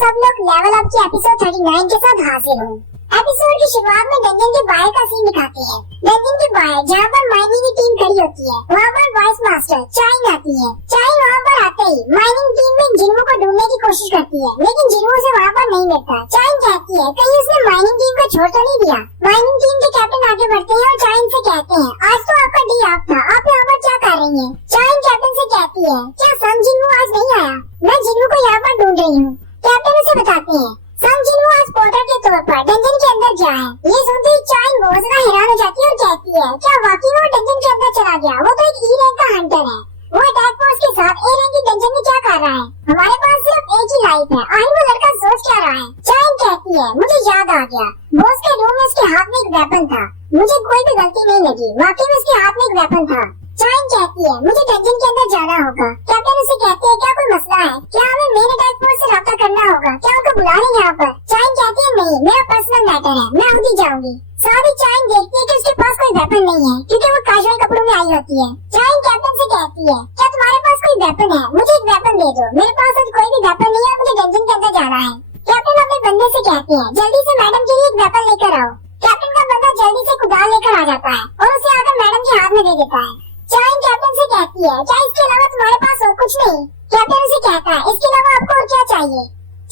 सब लोग level up के एपिसोड 39 के साथ हाजिर हूँ। एपिसोड की शुरुआत में डंजन के बाहर का सीन दिखाते हैं। डंजन के बाहर जहाँ पर माइनिंग की टीम खड़ी होती है, वहाँ पर वॉइस मास्टर चाइन आती है। चाइन वहाँ पर आते ही माइनिंग टीम में जिन्हों को ढूंढने की कोशिश करती है, लेकिन जिन्हों से वहाँ पर नहीं मिलता। चाइन कहती है कहीं उसने माइनिंग टीम को छोड़ तो नहीं दिया। माइनिंग टीम के कैप्टन आगे बढ़ते हैं और चाइन से कहते हैं आज तो आपका डे ऑफ था, आप यहाँ पर क्या कर रही हैं? चाइन कैप्टन से कहती है क्या सन जिन्हों आज नहीं आया? मैं जिन्हों को यहाँ पर ढूंढ रही हूँ। कैप्टन उसे बताते हैं सन जिन्हों आज पोर्टर के तौर पर डंजन के अंदर गया है। ये सुनते ही चाइन बहुत ज्यादा हैरान हो जाती है और कहती है क्या वाकई वो डंजन के अंदर चला गया? वो तो एक ई रैंक का हंटर है। वो अटैक फोर्स के साथ ए रैंक की डंजन में क्या कर रहा है? हमारे पास सिर्फ एक ही लाइफ है। आखिर वो लड़का सोच क्या रहा है? चाइन कहती है मुझे याद आ गया, बॉस के रूम में उसके हाथ में एक वेपन था। मुझे कोई भी गलती नहीं लगी, वाकई में उसके हाथ में एक वेपन था। चाइन कहती है मुझे डंजन के अंदर जाना होगा। कैप्टन उसे कहते हैं क्या कोई मसला है? क्या हमें मेन अटैक फोर्स से रब्ता करना होगा? क्या उनको बुला रहे हैं यहाँ पर? चाइन कहती है नहीं, मेरा पर्सनल मैटर है, मैं खुद ही जाऊंगी। साथ ही चाइन देखती है कि उसके पास कोई वेपन नहीं है क्योंकि वो कैजुअल कपड़ों में आई होती है। चाइन कैप्टन से कहती है क्या तुम्हारे पास कोई वेपन है? मुझे एक वेपन दे दो। मेरे पास आज कोई भी वेपन नहीं है, मुझे डंजन के अंदर जाना है। कैप्टन अपने बंदे से कहते हैं जल्दी से मैडम के लिए एक वेपन लेकर आओ। कैप्टन का बंदा जल्दी से कुदाल लेकर आ जाता है और उसे आकर मैडम के हाथ में दे देता है। चाइन कैप्टन से कहती है क्या इसके अलावा तुम्हारे पास और कुछ नहीं? कैप्टन उसे कहता है इसके अलावा आपको और क्या चाहिए?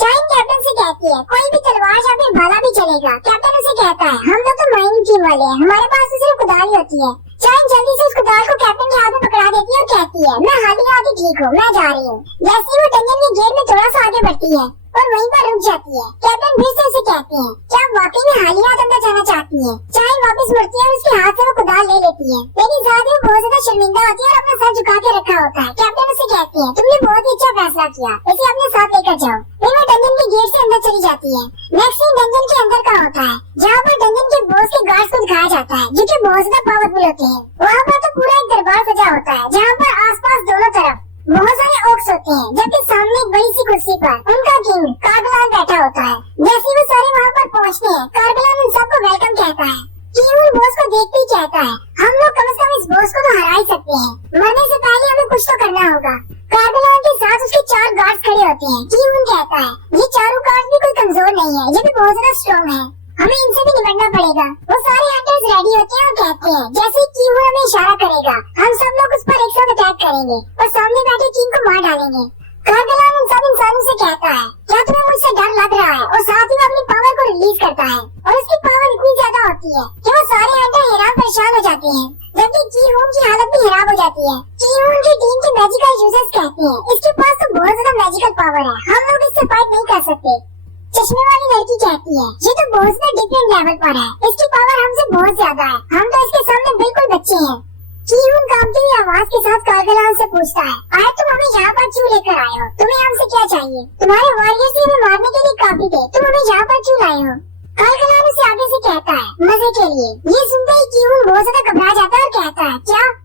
चाइन कैप्टन से कहती है कोई भी तलवार या फिर भाला भी चलेगा। कैप्टन उसे कहता है हम लोग तो माइनिंग टीम वाले हैं, हमारे पास तो सिर्फ कुदाल ही होती है। चाइन जल्दी से उस कुदाल को कैप्टन के हाथ में पकड़ा देती है और कहती है मैं हाली आगे ठीक हूँ, मैं जा रही हूँ। जैसे वो डंजन के गेट में थोड़ा सा आगे बढ़ती है और वहीं पर रुक जाती है। कैप्टन फिर से उसे कहते हैं क्या आप वाकई में हालिया अंदर जाना चाहती हैं? चाइन वापस मुड़ती है और उसके हाथ से वो कुदाल ले लेती है, लेकिन साथ में बहुत ज्यादा शर्मिंदा होती है और अपना सर झुका के रखा होता है। कैप्टन उसे कहते हैं तुमने बहुत ही अच्छा फैसला किया, इसे अपने साथ लेकर जाओ। फिर वो डंजन के गेट से अंदर चली जाती है। नेक्स्ट सीन डंजन के अंदर का होता है जहाँ पर डंजन के बॉस के गार्ड्स को दिखाया जाता है जो कि बहुत ज्यादा पावरफुल होते हैं। वहाँ पर तो पूरा एक दरबार सजा होता है जहाँ पर आसपास दोनों तरफ बहुत सारे ऑक्स होते हैं, जबकि सामने एक बड़ी सी कुर्सी पर उनका किंग कार्गलान बैठा होता है। जैसे वो सारे वहाँ पर पहुँचते हैं, कार्गलान उन सबको वेलकम कहता है। किंग उन बॉस को देखते ही कहता है हम लोग कम से कम इस बॉस को तो हरा ही सकते हैं, मरने से पहले हमें कुछ तो करना होगा। कार्गलान के साथ उसके 4 गार्ड्स खड़े होते हैं। किंग कहता है ये चारों गार्ड्स भी कोई कमजोर नहीं है, ये भी बहुत ज्यादा स्ट्रॉन्ग है, हमें इनसे भी निपटना पड़ेगा। वो सारे हंटर्स रेडी होते हैं और कहते हैं जैसे किंग हमें इशारा करेगा हम सब लोग उस पर एक साथ अटैक करेंगे और सामने बैठे किंग को मार डालेंगे। कार्गलान उन सब इंसानों से कहता है क्या तुम्हें मुझसे डर लग रहा है? और साथ ही वो अपनी पावर को रिलीज करता है और उसकी पावर इतनी ज्यादा होती है कि वो सारे हंटर हैरान परेशान हो जाते हैं, जबकि की-हून की हालत भी खराब हो जाती है। की-हून की टीम के मैजिकल यूजर्स कहते हैं इसके पास तो बहुत ज्यादा मैजिकल पावर है, हम लोग इससे फाइट नहीं कर सकते। चश्मे वाली लड़की कहती है ये तो बहुत ज्यादा डिफरेंट लेवल पर है, इसकी पावर हमसे बहुत ज्यादा है, हम तो इसके सामने बिल्कुल बच्चे हैं। की-हून कांपती हुई आवाज के साथ कार्गलान से पूछता है आज तुम हमें यहाँ पर क्यों लेकर आए हो? तुम्हें हमसे क्या चाहिए? तुम्हारे वॉरियर्स हमें मारने के लिए काफी थे, तुम हमें यहाँ पर क्यों लाए हो? कार्गलान उसे आगे से कहता है मजे के लिए। ये सुनते ही की-हून बहुत ज्यादा घबरा जाता है और कहता है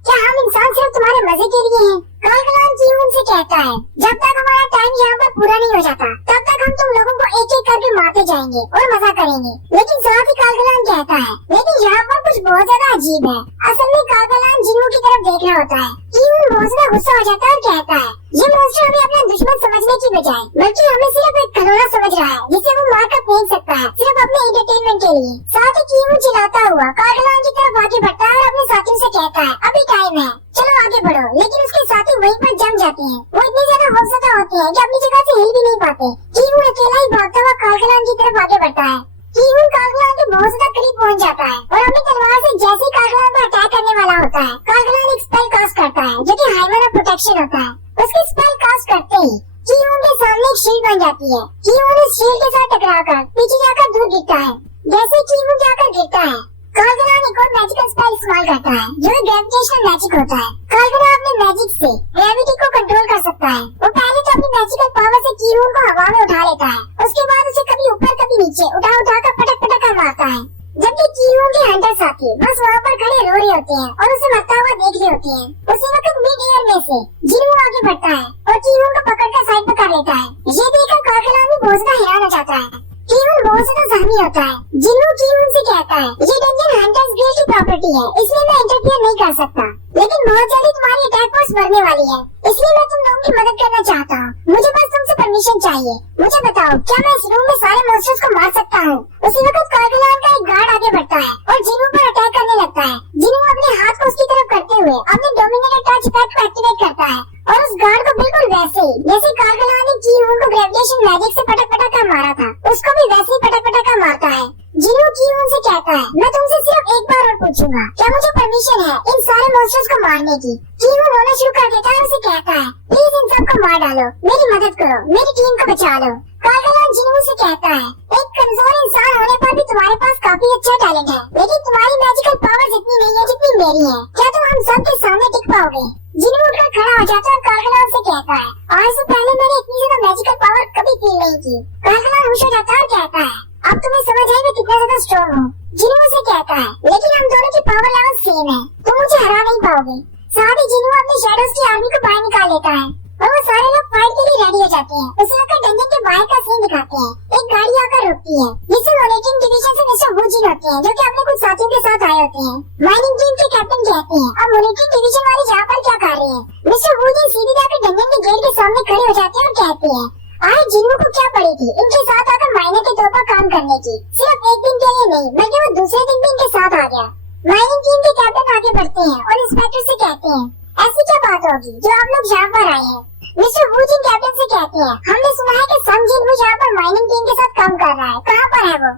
क्या हम इंसान सिर्फ तुम्हारे मजे के लिए हैं? कार्गलान की-हून से कहता है जब तक हमारा टाइम यहाँ पर पूरा नहीं हो जाता तब तक हम तुम लोगों को एक एक करके मारते जाएंगे और मजा करेंगे। लेकिन साथ ही कार्गलान कहता है लेकिन यहाँ पर कुछ बहुत ज्यादा अजीब है। असल में कार्गलान जिन्हों की तरफ देख रहा होता है। की-हून बहुत ज्यादा गुस्सा हो जाता है और कहता है ये मॉन्स्टर हमें अपना दुश्मन समझने की बजाय बल्कि हमें सिर्फ एक खिलौना समझ रहा है जिसे वो मार कर फेंक सकता है सिर्फ अपने एंटरटेनमेंट के लिए। साथ ही की-हून चिल्लाता हुआ कार्गलान की तरफ आगे बढ़ता है और अपने साथियों से कहता है अभी टाइम है, चलो आगे बढ़ो। लेकिन उसके साथी वहीं पर जम जाते हैं। वो इतनी ज्यादा खौफजदा होते हैं कि अपनी जगह से हिल भी नहीं पाते। की-हून अकेला ही भागता हुआ कार्गलान की तरफ आगे बढ़ता है। की-हून कार्गलान के बहुत ज्यादा करीब पहुंच जाता है और अपनी तलवार से जैसे ही कार्गलान पर अटैक करने वाला होता है, कार्गलान एक स्पेल कास्ट करता है जो कि हाइमन ऑफ प्रोटेक्शन होता है। उसकी स्पेल कास्ट करते ही की-हून के सामने एक शील्ड बन जाती है। की-हून इस शील्ड के साथ टकराकर पीछे जाकर दूर गिरता है। जैसे ही की-हून जाकर गिरता है, कार्गलान एक और मैजिकल स्पेल इस्तेमाल करता है जो ग्रेविटेशनल मैजिक होता है। कार्गलान अपने मैजिक से ग्रेविटी को कंट्रोल कर सकता है। वो पहले तो अपनी मैजिकल पावर से की-हून को हवा में उठा लेता है, उसके बाद उसे कभी ऊपर कभी नीचे उठा कर पटक कर मारता है। जबकि की-हून के हंटर साथी बस वहाँ पर खड़े रो रहे होते हैं और उसे मरता हुआ देख रहे होते हैं। उसी वक्त मिड एयर में से जिन्हों आगे बढ़ता है और की-हून को पकड़कर साइड पर कर लेता है। ये देखकर कार्गलान भी बहुत ज्यादा हैरान हो जाता है। कीहून बहुत ज्यादा सहमी होता है। जिन्हों कीहून से कहता है ये डंजन हंटर्स गिल्ड की प्रॉपर्टी है, इसलिए मैं इंटरफेयर नहीं कर सकता, लेकिन बहुत जल्दी तुम्हारी अटैक फोर्स बढ़ने वाली है, इसलिए मैं तुम लोगों की मदद करना चाहता हूँ। मुझे बस तुमसे परमिशन चाहिए। मुझे बताओ क्या मैं इस रूम में सारे मॉन्स्टर्स को मार सकता हूँ? उसी वक्त कार्गलान का एक गार्ड आगे बढ़ता है और जिन्हों पर अटैक करने लगता है। जिन्हों अपने हाथ को उसकी तरफ करते हुए अपने डोमिनेटेड टच इफेक्ट को एक्टिवेट करता है और उस गार्ड को बिल्कुल वैसे ही जैसे कार्गलान ने कीहून को ग्रेविटेशन मैजिक से पटक पटक कर मारा था, उसको भी वैसे ही पटक पटक कर मारता है। जिन्हों कीहून से कहता है मैं तुमसे सिर्फ एक बार और पूछूंगा, क्या मुझे परमिशन है इन सारे मॉन्स्टर्स को मारने की? कीहून रोना शुरू कर देता है, उसे कहता है प्लीज इन सबको मार डालो, मेरी मदद करो, मेरी टीम को बचा लो। कार्गलान जिन्हों से कहता है एक कमजोर इंसान होने पर भी तुम्हारे पास काफी अच्छा टैलेंट है, लेकिन तुम्हारी मैजिकल पावर्स इतनी नहीं है जितनी मेरी है, क्या तुम हम सब के सामने टिक पाओगे? जिन्हों उठकर खड़ा हो जाता है और कार्गलान से कहता है आज से पहले मैंने इतनी ज्यादा मैजिकल पावर कभी फील नहीं की। कार्गलान खुश हो जाता है और कहता है अब तुम्हें समझ आई मैं कितना ज्यादा स्ट्रॉन्ग हूँ। जिन्हों से कहता है लेकिन हम दोनों की पावर लेवल सेम है, तुम मुझे हरा नहीं पाओगे। साथ ही जिन्हों अपने शैडोज की आर्मी को बाहर निकाल लेता है और वो सारे लोग फाइट के लिए रेडी हो जाते हैं। उसी वक्त डंजन के बाहर का सीन दिखाते हैं, एक गाड़ी आकर रुकती है जिससे मॉनिटरिंग डिवीजन से मिस्टर वू जिन होते हैं जो कि अपने कुछ साथियों के साथ आए होते हैं। माइनिंग टीम के कैप्टन कहते हैं अब मॉनिटरिंग डिवीजन वाले यहाँ पर क्या कर रहे हैं? मिस्टर वू जिन सीधे जाकर डंजन के गेट के सामने खड़े हो जाते हैं और कहते हैं आज जिन्हों को क्या पड़ी थी इनके साथ आकर माइनर के तौर पर काम करने की, सिर्फ एक दिन के लिए नहीं बल्कि वो दूसरे दिन भी इनके साथ आ गया। माइनिंग टीम के कैप्टन आगे बढ़ते हैं और इंस्पेक्टर से कहते हैं ऐसी क्या बात होगी जो आप लोग यहाँ पर आए हैं? मिस्टर वू जिन कैप्टन से कहते हैं हमने सुना है कि सम जिन वू यहाँ पर माइनिंग टीम के साथ काम कर रहा है, कहाँ पर है वो?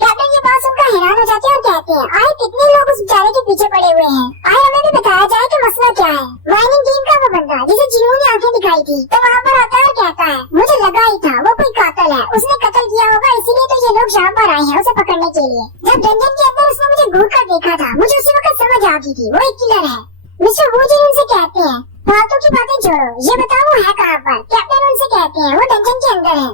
कैप्टन ये बात सुनकर हैरान हो जाते हैं और कहते हैं आए कितने लोग उस बेचारे के पीछे पड़े हुए हैं, आए हमें भी बताया जाए कि मसला क्या है। माइनिंग टीम का वो बंदा जिसे जिन्हों ने आंखें दिखाई थी तो वहाँ पर आता है और कहता है मुझे लगा ही था वो कोई कातिल है, उसने कत्ल किया होगा, इसीलिए तो ये लोग यहाँ पर आए हैं उसे पकड़ने के लिए। जब डंजन के अंदर उसने मुझे घूर कर देखा था मुझे उसी वक्त समझ आ गई थी वो एक किलर है। मिस्टर वू जिन उनसे कहते हैं फालतू की बातें छोड़ो, ये बताओ वो है कहाँ पर? कैप्टन उनसे कहते हैं वो डंजन के अंदर है,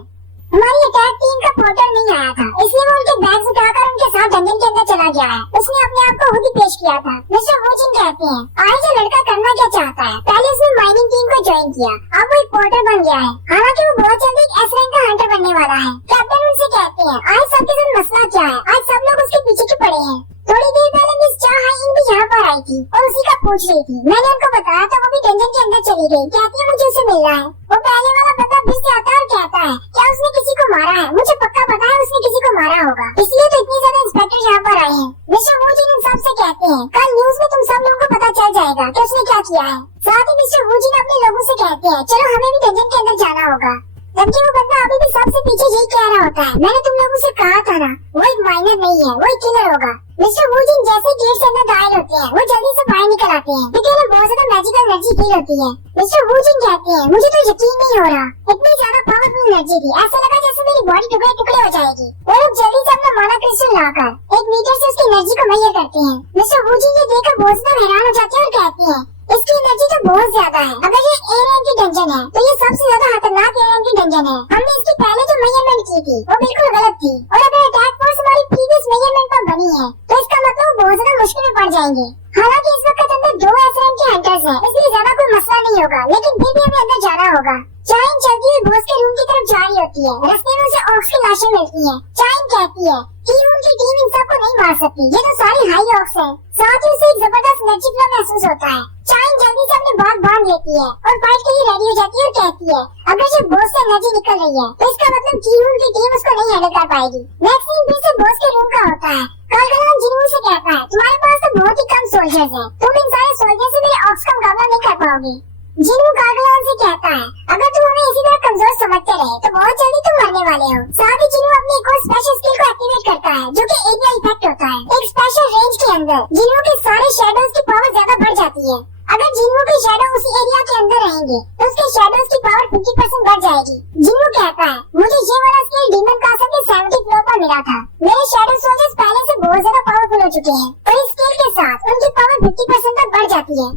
हमारी अटैक टीम का पोर्टर नहीं आया था इसलिए वो उनके बैग उठाकर उनके साथ डंजन के अंदर चला गया है, उसने अपने आप को खुद ही पेश किया था। मिस्टर वू जिन कहते हैं आज ये लड़का करना क्या चाहता है? पहले उसने माइनिंग टीम को ज्वाइन किया, अब वो एक पोर्टर बन गया है, हालांकि वो बहुत जल्दी एक एस रैंक का हंटर बनने वाला है। कैप्टन उनसे कहते हैं आज सबके साथ मसला क्या है? आज सब लोग उसके पीछे क्यों पड़े हैं? थोड़ी देर पहले मिस चाहाइन भी यहाँ पर आई थी और उसी का पूछ रही थी, मैंने उनको बताया तो वो भी डंजन के अंदर चली गई, कहती है मुझे उसे मिलना है। वो पहले वाला बंदा फिर से आता है और कहता है क्या उसने किसी को मारा है? मुझे पक्का पता है उसने किसी को मारा होगा, इसलिए तो इतनी ज्यादा इंस्पेक्टर यहाँ पर आए हैं। मिस्टर वू जिन सबसे कहते हैं कल न्यूज में तुम सब लोगों को पता चल जाएगा कि उसने क्या किया है। साथ ही मिस्टर वू जिन अपने लोगों से कहते हैं चलो हमें भी डंजन के अंदर जाना होगा, जबकि वो बंदा अभी भी सबसे पीछे यही कह रहा होता है मैंने तुम लोगों से कहा था ना वो एक माइनर नहीं है, वो एक किलर होगा। मिस्टर वू जिन जैसे गेट से अंदर दाखिल होते हैं वो जल्दी से बाहर निकल आते हैं क्योंकि उन्हें बहुत ज्यादा मैजिकल एनर्जी फील होती है। मिस्टर वू जिन कहते हैं मुझे तो यकीन नहीं हो रहा, इतनी ज्यादा पावरफुल एनर्जी थी, ऐसा लगा जैसे मेरी बॉडी टुकड़े टुकड़े हो जाएगी। वो लोग जल्दी से अपना माना क्रिस्टल लाकर 1 मीटर से उसकी एनर्जी को मेजर करते हैं। मिस्टर वू जिन ये देखकर बहुत ज्यादा हैरान हो जाते हैं और कहते हैं इसकी एनर्जी तो बहुत ज्यादा है, अगर ये ए रैंक की डंजन है तो ये सबसे ज्यादा खतरनाक ए रैंक की डंजन है। हमने इसकी पहले जो मेजरमेंट की थी वो बिल्कुल गलत थी और अगर अटैक फोर्स हमारी प्रीवियस मेजरमेंट पर बनी है तो इसका मतलब बहुत ज्यादा मुश्किल में पड़ जाएंगे। हालांकि इस वक्त अंदर 2 एस रैंक के हंटर्स हैं इसलिए ज्यादा कोई मसला नहीं होगा, लेकिन फिर भी हमें अंदर जाना होगा। चाइन चलती हुई बॉस के रूम की तरफ जा रही होती है, रास्ते में उसे ऑक्स की लाशें मिलती हैं। चाइन कहती है कि उनकी टीम इन सबको नहीं मार सकती, ये तो सारी हाई ऑक्स है। साथ ही उसे एक जबरदस्त एनर्जी फ्लो महसूस होता है। चाइन जल्दी से अपने बाग बांध लेती है और फाइट के लिए रेडी हो जाती है और कहती है अगर ये बॉस से एनर्जी निकल रही है तो इसका मतलब कीहून की टीम उसको नहीं हैंडल कर पाएगी। नेक्स्ट सीन फिर से बॉस के रूम का होता है। कार्गलान जिन्हों से कहता है तुम्हारे पास तो बहुत ही कम सोल्जर्स हैं, तुम इन सारे सोल्जर्स से मेरे ऑक्स का मुकाबला नहीं कर पाओगे। जिन्हों कार्गलान से कहता है अगर तुम हमें इसी तरह कमजोर समझते रहे तो बहुत जल्दी तुम मरने वाले हो। साथ ही जिन्हों अपनी एक और स्पेशल स्किल को एक्टिवेट करता है जो कि एरिया इफेक्ट होता है। एक स्पेशल रेंज के अंदर जिन्हों के सारे शैडोज की पावर ज्यादा बढ़ जाती है। अगर जिन्हों के शैडो उसी एरिया के अंदर रहेंगे तो उसके शैडोज की पावर 50% बढ़ जाएगी। जिन्हों कहता है मुझे ये वाला स्किल डीमन कासल के 70 फ्लोर पर मिला था, मेरे शैडो सोल्जर्स पहले से बहुत ज्यादा पावरफुल हो चुके हैं और इस स्किल के साथ उनकी पावर 50% तक बढ़ जाती है।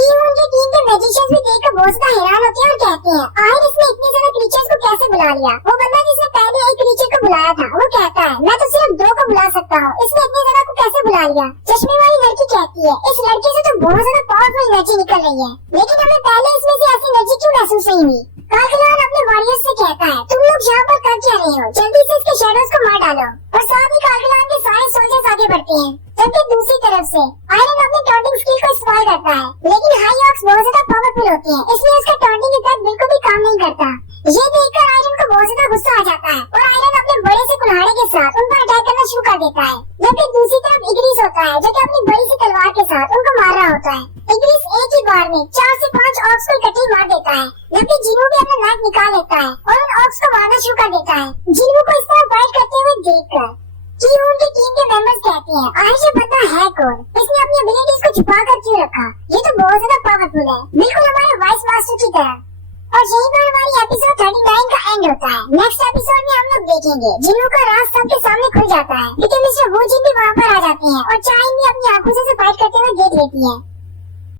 उनकी टीम के मैजिशियंस भी देखकर बहुत ज्यादा हैरान होते हैं और कहते हैं आखिर इसने इतने ज्यादा क्रीचर्स को कैसे बुला लिया। वो बंदा जिसने पहले एक क्रीचर को बुलाया था वो कहता है मैं तो सिर्फ 2 को बुला सकता हूँ, इसने इतने ज्यादा को कैसे बुला लिया। चश्मे वाली लड़की कहती है इस लड़के से तो बहुत ज्यादा पावरफुल एनर्जी निकल रही है, लेकिन हमें पहले इसमें से ऐसी एनर्जी क्यों महसूस नहीं हुई। कार्गलान अपने वॉरियर्स से कहता है तुम लोग यहाँ पर कर क्या रहे हो, जल्दी से इसके शैडोज को डालो और साथ ही कार्गिलान के सारे सोल्जर्स आगे बढ़ते हैं। जबकि दूसरी तरफ से आयरन अपनी टॉन्टिंग स्किल को इस्तेमाल करता है, लेकिन हाई ऑक्स बहुत ज्यादा पावरफुल होती है, इसलिए उसका टॉन्टिंग अटैक बिल्कुल भी काम नहीं करता। ये देखकर आयरन को बहुत ज्यादा गुस्सा आ जाता है और आयरन अपने बड़े से कुल्हाड़े के साथ उन पर अटैक करना शुरू कर देता है। जबकि दूसरी तरफ इग्निस होता है जो कि अपनी बड़ी सी तलवार के साथ उनको मार रहा होता है। इग्निस एक ही बार में 4 से 5 ऑक्स को इकट्ठे मार देता है, जबकि जिन्हू भी अपना नाइफ निकाल लेता है और उन ऑक्स को मारना शुरू कर देता है। जिन्हू को इस तरह फाइट करते हुए देखकर जिन्हू उनकी टीम के मेंबर्स कहते हैं, आखिर ये बंदा है कौन? इसने अपनी एबिलिटीज को छुपा कर क्यों रखा? ये तो बहुत ज्यादा पावरफुल है, बिल्कुल हमारे वाइस मास्टर की तरह। और यहीं पर हमारी एपिसोड 39 का एंड होता है। नेक्स्ट एपिसोड में हम लोग देखेंगे जिन्हू का राज सबके सामने खुल जाता है, लेकिन मिस्टर वू जिन भी वहाँ पर आ जाते हैं और चाइन भी अपनी आंखों से फाइट करते हुए देख लेती है।